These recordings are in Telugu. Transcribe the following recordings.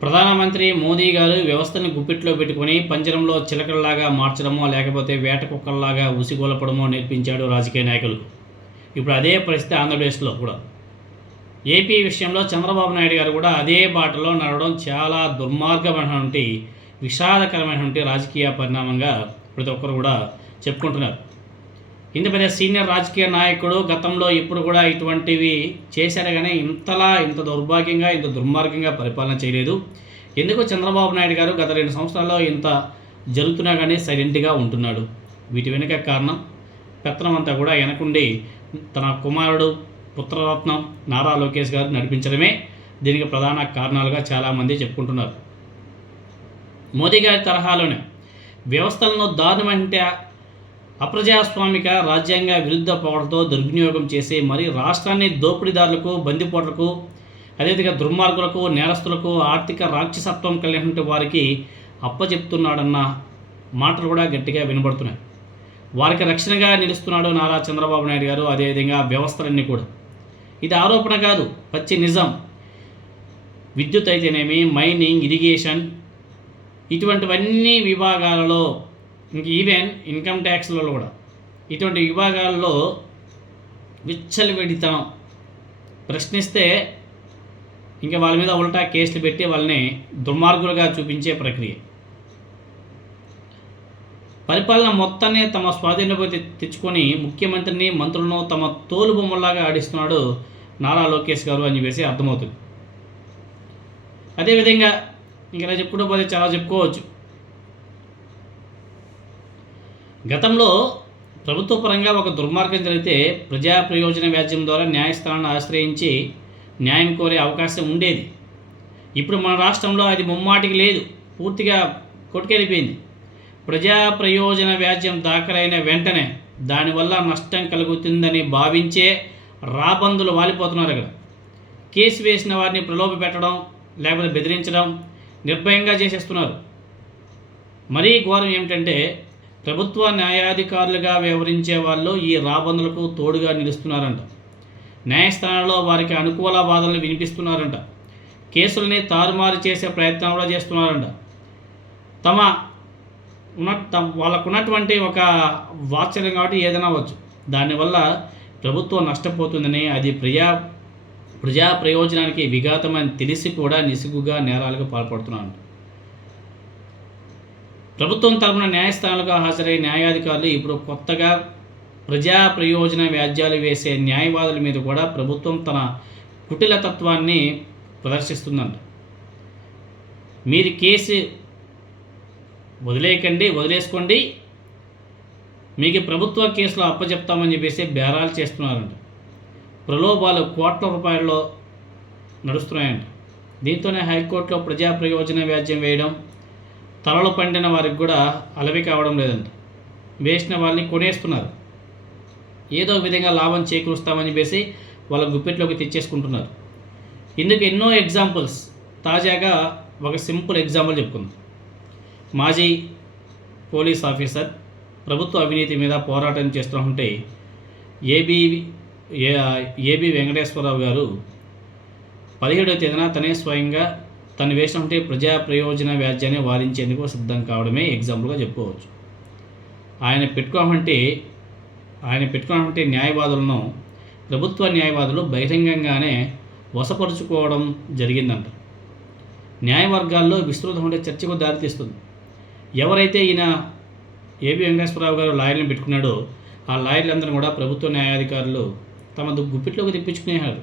ప్రధానమంత్రి మోదీ గారు వ్యవస్థను గుప్పిట్లో పెట్టుకొని పంజరంలో చిలకల్లాగా మార్చడమో లేకపోతే వేట కుక్కల్లాగా ఉసిగొలపడమో నేర్పించాడు రాజకీయ నాయకులకు. ఇప్పుడు అదే పరిస్థితి ఆంధ్రప్రదేశ్లో కూడా. ఏపీ విషయంలో చంద్రబాబు నాయుడు గారు కూడా అదే బాటలో నడవడం చాలా దుర్మార్గమైనటువంటి విషాదకరమైనటువంటి రాజకీయ పరిణామంగా ప్రతి ఒక్కరు కూడా చెప్పుకుంటున్నారు. ఇంత పెద్ద సీనియర్ రాజకీయ నాయకుడు గతంలో ఇప్పుడు కూడా ఇటువంటివి చేశారు, కానీ ఇంత దౌర్భాగ్యంగా ఇంత దుర్మార్గంగా పరిపాలన చేయలేదు. ఎందుకు చంద్రబాబు నాయుడు గారు గత 2 సంవత్సరాల్లో ఇంత జరుగుతున్నా కానీ సైలెంట్గా ఉంటున్నాడు? వీటి వెనుక కారణం పెత్తనం అంతా కూడా వెనకుండి తన కుమారుడు పుత్రరత్నం నారా లోకేష్ గారు నడిపించడమే దీనికి ప్రధాన కారణాలుగా చాలామంది చెప్పుకుంటున్నారు. మోదీ గారి తరహాలోనే వ్యవస్థలను దారుణమంటే అప్రజాస్వామిక రాజ్యాంగ విరుద్ధ పొగడతో దుర్వినియోగం చేసి మరి రాష్ట్రాన్ని దోపిడీదారులకు, బందిపోట్లకు, అదేవిధంగా దుర్మార్గులకు, నేరస్తులకు, ఆర్థిక రాక్షసత్వం కలిగినటువంటి వారికి అప్పచెప్తున్నాడన్న మాటలు కూడా గట్టిగా వినబడుతున్నాయి. వారికి రక్షణగా నిలుస్తున్నాడు నారా చంద్రబాబు నాయుడు గారు. అదేవిధంగా వ్యవస్థలన్నీ కూడా. ఇది ఆరోపణ కాదు, పచ్చి నిజం. విద్యుత్ అయితేనేమి, మైనింగ్, ఇరిగేషన్, ఇటువంటివన్నీ విభాగాలలో, ఈవెన్ ఇన్కమ్ ట్యాక్స్లలో కూడా ఇటువంటి విభాగాల్లో విచ్చలవిడితనం ప్రశ్నిస్తే ఇంకా వాళ్ళ మీద ఉల్టా కేసులు పెట్టి వాళ్ళని దుర్మార్గులుగా చూపించే ప్రక్రియ. పరిపాలన మొత్తాన్ని తమ స్వాధీనంలోకి తెచ్చుకొని ముఖ్యమంత్రిని, మంత్రులను తమ తోలు బొమ్మలాగా ఆడిస్తున్నాడు నారా లోకేష్ గారు అని చెప్పేసి అర్థమవుతుంది. అదేవిధంగా ఇంకా చెప్పుకుంటూ పోతే చాలా చెప్పుకోవచ్చు. గతంలో ప్రభుత్వ పరంగా ఒక దుర్మార్గం జరిగితే ప్రజా ప్రయోజన వ్యాజ్యం ద్వారా న్యాయస్థానాన్ని ఆశ్రయించి న్యాయం కోరే అవకాశం ఉండేది. ఇప్పుడు మన రాష్ట్రంలో అది ముమ్మాటికి లేదు, పూర్తిగా కొట్టుకెళ్ళిపోయింది. ప్రజా ప్రయోజన వ్యాజ్యం దాఖలైన వెంటనే దానివల్ల నష్టం కలుగుతుందని భావించే రాబందులు వాలిపోతున్నారు. అక్కడ కేసు వేసిన వారిని ప్రలోభ పెట్టడం లేకపోతే బెదిరించడం నిర్భయంగా చేసేస్తున్నారు. మరీ ఘోరం ఏమిటంటే ప్రభుత్వ న్యాయాధికారులుగా వ్యవహరించే వాళ్ళు ఈ రాబందులకు తోడుగా నిలుస్తున్నారంట. న్యాయస్థానాల్లో వారికి అనుకూల వాదనలు వినిపిస్తున్నారంట. కేసుల్ని తారుమారు చేసే ప్రయత్నం కూడా చేస్తున్నారంట. వాళ్ళకున్నటువంటి ఒక వాత్సల్యం కాబట్టి ఏదైనా అవ్వచ్చు. దానివల్ల ప్రభుత్వం నష్టపోతుందని, అది ప్రజా ప్రయోజనానికి విఘాతమని తెలిసి కూడా నిసుగుగా నేరాలకు పాల్పడుతున్నారు. ప్రభుత్వం తరపున న్యాయస్థానాలుగా హాజరయ్యే న్యాయాధికారులు ఇప్పుడు కొత్తగా ప్రజా ప్రయోజన వ్యాజ్యాలు వేసే న్యాయవాదుల మీద కూడా ప్రభుత్వం తన కుటిలతత్వాన్ని ప్రదర్శిస్తుందంట. మీరు కేసు వదిలేసుకోండి, మీకు ప్రభుత్వ కేసులో అప్పచెప్తామని చెప్పేసి బేరాలు చేస్తున్నారంట. ప్రలోభాలు కోట్ల రూపాయల్లో నడుస్తున్నాయంట. దీంతోనే హైకోర్టులో ప్రజా ప్రయోజన వ్యాజ్యం వేయడం తలలు పండిన వారికి కూడా అలవి కావడం లేదంట. వేసిన వాళ్ళని కొనేస్తున్నారు. ఏదో విధంగా లాభం చేకూరుస్తామని చెప్పేసి వాళ్ళ గుప్పెట్లోకి తెచ్చేసుకుంటున్నారు. ఇందుకు ఎన్నో ఎగ్జాంపుల్స్. తాజాగా ఒక సింపుల్ ఎగ్జాంపుల్ చెప్పుకుందాం. మాజీ పోలీస్ ఆఫీసర్ ప్రభుత్వ అవినీతి మీద పోరాటం చేస్తుంటే ఏబి వెంకటేశ్వరరావు గారు 17వ తేదీన తనే స్వయంగా తను వేసినటువంటి ప్రజా ప్రయోజన వ్యాజ్యాన్ని వాదించేందుకు సిద్ధం కావడమే ఎగ్జాంపుల్గా చెప్పుకోవచ్చు. ఆయన పెట్టుకున్నటువంటి న్యాయవాదులను ప్రభుత్వ న్యాయవాదులు బహిరంగంగానే వశపరుచుకోవడం జరిగిందంట. న్యాయవర్గాల్లో విస్తృతమైన చర్చకు దారితీస్తుంది. ఎవరైతే ఈయన ఏబి వెంకటేశ్వరరావు గారు లాయర్ని పెట్టుకున్నాడో ఆ లాయర్లందరూ కూడా ప్రభుత్వ న్యాయాధికారులు తమ గుప్పిట్లోకి తెప్పించుకునేవారు.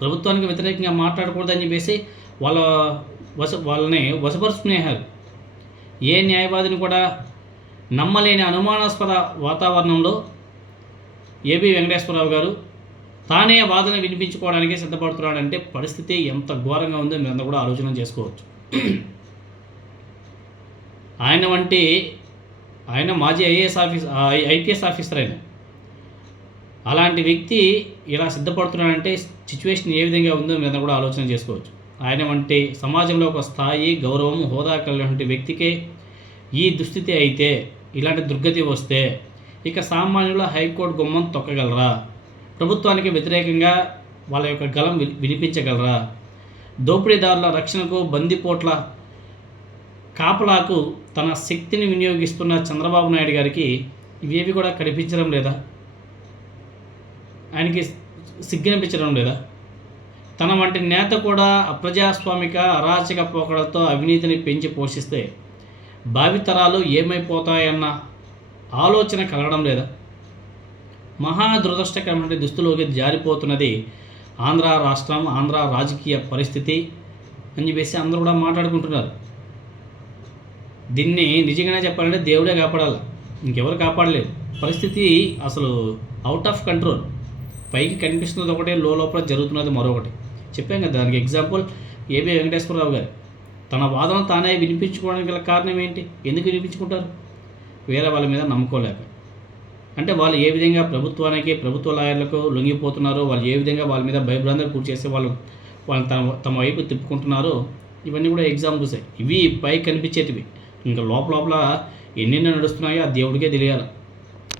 ప్రభుత్వానికి వ్యతిరేకంగా మాట్లాడకూడదని చెప్పేసి వాళ్ళని వశపరుచుకునేవారు. ఏ న్యాయవాదిని కూడా నమ్మలేని అనుమానాస్పద వాతావరణంలో ఏబి వెంకటేశ్వరరావు గారు తానే వాదన వినిపించుకోవడానికి సిద్ధపడుతున్నాడంటే పరిస్థితి ఎంత ఘోరంగా ఉందో మీరంతా కూడా ఆలోచన చేసుకోవచ్చు. ఆయన మాజీ ఐపీఎస్ ఆఫీసర్ అయిన అలాంటి వ్యక్తి ఇలా సిద్ధపడుతున్నాడంటే సిచ్యువేషన్ ఏ విధంగా ఉందో మీరంతా కూడా ఆలోచన చేసుకోవచ్చు. ఆయన వంటి సమాజంలో ఒక స్థాయి, గౌరవం, హోదా కలిగినటువంటి వ్యక్తికే ఈ దుస్థితి అయితే, ఇలాంటి దుర్గతి వస్తే ఇక సామాన్యుల హైకోర్టు గుమ్మం తొక్కగలరా? ప్రభుత్వానికి వ్యతిరేకంగా వాళ్ళ యొక్క గలం వినిపించగలరా? దోపిడీదారుల రక్షణకు, బందిపోట్ల కాపలాకు తన శక్తిని వినియోగిస్తున్న చంద్రబాబు నాయుడు గారికి ఇవేవి కూడా కనిపించడం లేదా? ఆయనకి సిగ్గనిపించడం లేదా? తన వంటి నేత కూడా అప్రజాస్వామిక అరాచక పోకడలతో అవినీతిని పెంచి పోషిస్తే భావితరాలు ఏమైపోతాయన్న ఆలోచన కలగడం లేదా? మహా దురదృష్టకరమైన దుస్తులోకి జారిపోతున్నది ఆంధ్ర రాష్ట్రం, ఆంధ్ర రాజకీయ పరిస్థితి అని చెప్పేసి అందరూ కూడా మాట్లాడుకుంటున్నారు. దీన్ని నిజంగానే చెప్పాలంటే దేవుడే కాపాడాలి, ఇంకెవరు కాపాడలేరు. పరిస్థితి అసలు అవుట్ ఆఫ్ కంట్రోల్. పైకి కనిపిస్తున్నది ఒకటే, లోపల జరుగుతున్నది మరొకటి. చెప్పాం కదా, దానికి ఎగ్జాంపుల్ ఏబి వెంకటేశ్వరరావు గారు. తన వాదన తానే వినిపించుకోవడానికి గల కారణం ఏంటి? ఎందుకు వినిపించుకుంటారు? వేరే వాళ్ళ మీద నమ్ముకోలేక. అంటే వాళ్ళు ఏ విధంగా ప్రభుత్వానికి, ప్రభుత్వ లాయర్లకు లొంగిపోతున్నారో, వాళ్ళు ఏ విధంగా వాళ్ళ మీద భయభ్రాంతులు కూర్చి చేసి వాళ్ళు తమ వైపు తిప్పుకుంటున్నారో ఇవన్నీ కూడా ఎగ్జాంపుల్సే. ఇవి పైకి కనిపించేటివి. ఇంకా లోపల ఎన్నెన్నో నడుస్తున్నాయో ఆ దేవుడికే తెలియాలి.